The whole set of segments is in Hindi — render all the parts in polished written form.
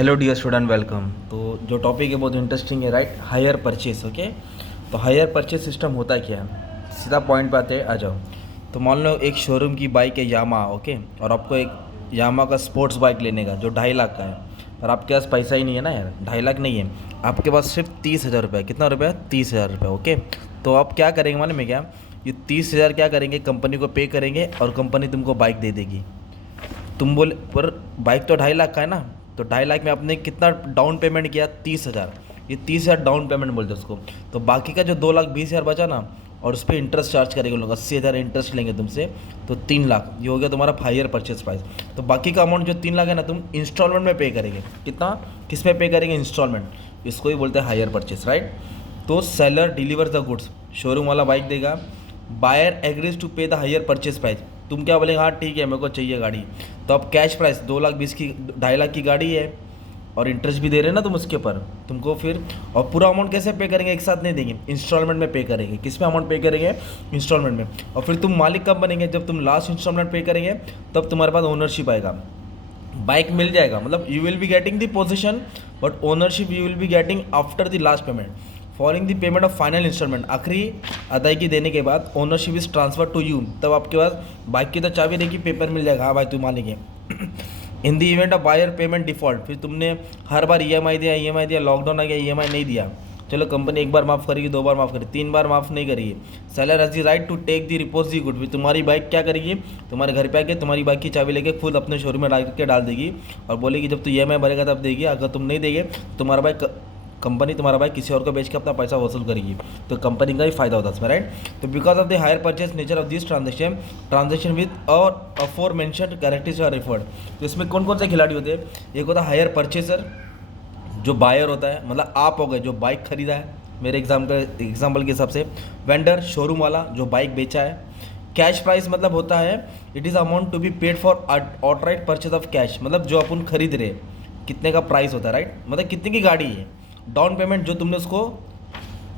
Hello dear student, welcome. तो जो टॉपिक है बहुत इंटरेस्टिंग है, राइट? Hire purchase. ओके, तो हायर परचेस सिस्टम होता क्या है, सीधा पॉइंट पे आते हैं, आ जाओ। तो मान लो एक शोरूम की बाइक है यामा, ओके, और आपको एक यामा का स्पोर्ट्स बाइक लेने का जो 2.5 लाख का है, और आपके पास पैसा ही नहीं है ना यार, 2.5 लाख नहीं है, आपके पास सिर्फ 30,000 रुपये। कितना रुपया? 30,000 रुपये। ओके, तो आप क्या करेंगे मालूम है क्या? ये 30,000 क्या करेंगे, कंपनी को पे करेंगे और कंपनी तुमको बाइक दे देगी। तुम बोले पर बाइक तो 2.5 लाख का है ना, तो 2.5 लाख में आपने कितना डाउन पेमेंट किया? 30,000। ये 30,000 डाउन पेमेंट बोलते हैं उसको। तो बाकी का जो 2,20,000 बचा ना, और उस पर इंटरेस्ट चार्ज करेंगे लोग, 80,000 इंटरेस्ट लेंगे तुमसे, तो 3 लाख। ये हो गया तुम्हारा हायर परचेज प्राइस। तो बाकी का अमाउंट जो 3 लाख है ना, तुम इंस्टॉलमेंट में पे करेंगे। कितना? किस में पे करेंगे? इंस्टॉलमेंट। इसको ही बोलते हैं हायर परचेज, राइट? तो seller deliver the goods, showroom वाला बाइक देगा, बायर एग्रीज टू पे द हायर परचेज प्राइस। तुम क्या बोलेंगे? हाँ ठीक है, मेरे को चाहिए गाड़ी। तो अब कैश प्राइस 2,20,000 की, 2.5 लाख की गाड़ी है, और इंटरेस्ट भी दे रहे हैं ना तुम उसके ऊपर, तुमको फिर। और पूरा अमाउंट कैसे पे करेंगे? एक साथ नहीं देंगे, इंस्टॉलमेंट में पे करेंगे। किस में अमाउंट पे करेंगे? इंस्टॉलमेंट में। और फिर तुम मालिक कब बनेंगे? जब तुम लास्ट इंस्टॉलमेंट पे करेंगे, तब तुम्हारे पास ओनरशिप आएगा, बाइक मिल जाएगा। मतलब you will be getting the position, but ownership you will be getting after the last payment, following the payment of final instalment. आखिरी अदायगी देने के बाद ownership is transfer to you. तब आपके पास बाइक की तो चाबी रहेगी, पेपर मिल जाएगा, हाँ भाई तू मालिक है। In the event of buyer payment default, फिर तुमने हर बार ईएमआई दिया, लॉकडाउन आ गया, ईएमआई नहीं दिया, चलो कंपनी एक बार माफ़ करेगी, 2 बार माफ़ करेगी, 3 बार माफ़ नहीं करेगी। Seller has the right to take the repose the good. फिर तुम्हारी बाइक क्या करेगी? तुम्हारे घर पे आके तुम्हारी बाइक की चाबी लेके खुद अपने शोरूम में डाल देगी, और बोलेगी जब तू ईएमआई भरेगा तब देगी। अगर तुम नहीं देगे, तुम्हारा बाइक कंपनी तुम्हारा बाइक किसी और को बेच के अपना पैसा वसूल करेगी। तो कंपनी का ही फायदा होता है इसमें, राइट? तो because of the hire purchase nature of this transaction with और अफोर मेंशन्ड कैरेक्टरिस्टिक्स आर रिफर्ड। तो इसमें कौन कौन से खिलाड़ी होते हैं? एक होता है हायर परचेसर, जो बायर होता है, मतलब आप हो गए जो बाइक खरीदा है मेरे एग्जाम्पल के हिसाब से। वेंडर, शोरूम वाला जो बाइक बेचा है। कैश प्राइस मतलब होता है it is amount to be paid for outright purchase of cash, मतलब जो अपन खरीद रहे कितने का प्राइस होता है, राइट? मतलब कितने की गाड़ी है। डाउन पेमेंट जो तुमने उसको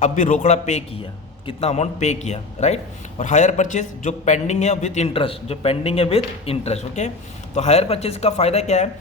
अभी रोकड़ा पे किया, कितना अमाउंट पे किया, राइट? और हायर परचेज जो पेंडिंग है विथ इंटरेस्ट, जो पेंडिंग है विथ इंटरेस्ट। ओके, तो हायर परचेज का फ़ायदा क्या है?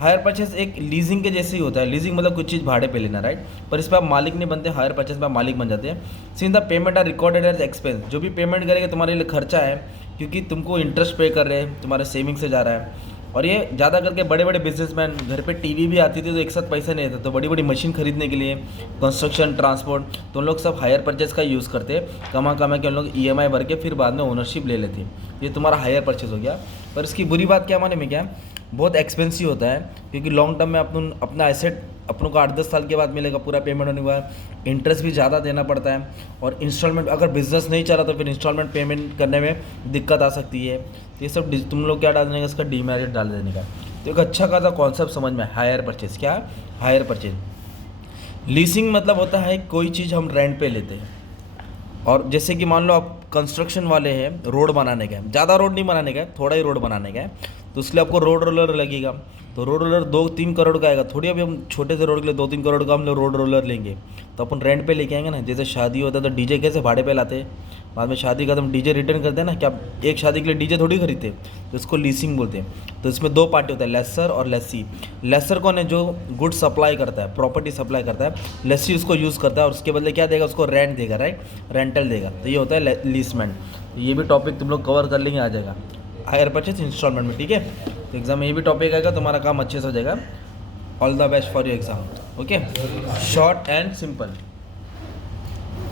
हायर परचेज एक लीजिंग के जैसे ही होता है। लीजिंग मतलब कुछ चीज़ भाड़े पे लेना, राइट? पर इस पर आप मालिक नहीं बनते, हायर परचेज में आप मालिक बन जाते हैं। Since the payment are recorded as expense, जो भी पेमेंट करेंगे तुम्हारे लिए खर्चा है, क्योंकि तुमको इंटरेस्ट पे कर रहे हैं, तुम्हारे सेविंग से जा रहा है। और ये ज़्यादा करके बड़े बड़े बिजनेसमैन, घर पे टीवी भी आती थी तो एक साथ पैसे नहीं देते, तो बड़ी बड़ी मशीन खरीदने के लिए, कंस्ट्रक्शन, ट्रांसपोर्ट, तो उन लोग सब हायर परचेज का यूज़ करते हैं। कमा के उन लोग ईएमआई भर के फिर बाद में ओनरशिप ले लेते हैं। ये तुम्हारा हायर परचेज हो गया। पर इसकी बुरी बात क्या माने में क्या? बहुत एक्सपेंसिव होता है, क्योंकि लॉन्ग टर्म में अपना एसेट अपनों को 8-10 साल के बाद मिलेगा पूरा पेमेंट होने के बाद। इंटरेस्ट भी ज़्यादा देना पड़ता है, और इंस्टॉलमेंट, अगर बिजनेस नहीं चला तो फिर इंस्टॉलमेंट पेमेंट करने में दिक्कत आ सकती है। तो ये सब तुम लोग क्या डाल देने का, इसका डीमेरिट डाल देने का। तो एक अच्छा खासा कॉन्सेप्ट समझ में, हायर परचेज। क्या है हायर परचेज? लीजिंग मतलब होता है कोई चीज़ हम रेंट पे लेते हैं, और जैसे कि मान लो आप कंस्ट्रक्शन वाले हैं, रोड बनाने का है, ज़्यादा रोड नहीं बनाने का है, थोड़ा ही रोड बनाने का है, तो इसलिए आपको रोड रोलर लगेगा। तो रोड रोलर 2-3 करोड़ का आएगा, थोड़ी अभी हम छोटे से रोड के लिए 2-3 करोड़ का हम लोग रोड रोलर लेंगे, तो अपन रेंट पे लेके आएंगे ना। जैसे शादी होता है तो डीजे कैसे भाड़े पे लाते हैं, बाद में शादी का हम डीजे रिटर्न करते हैं ना, क्या एक शादी के लिए डीजे थोड़ी खरीदते, तो इसको लीसिंग बोलते हैं। तो इसमें 2 पार्टी होता है, लेसर और लेसी। लेसर कौन है? जो गुड सप्लाई करता है, प्रॉपर्टी सप्लाई करता है। लेसी उसको यूज़ करता है और उसके बदले क्या देगा? उसको रेंट देगा, राइट? रेंटल देगा। तो ये होता है लीसमेंट। ये भी टॉपिक तुम लोग कवर कर लेंगे, आ जाएगा हायर परचेज इंस्टॉलमेंट में, ठीक है? तो एग्जाम में ये भी टॉपिक आएगा, तुम्हारा काम अच्छे से हो जाएगा। All the best for your exam. Okay, short and simple.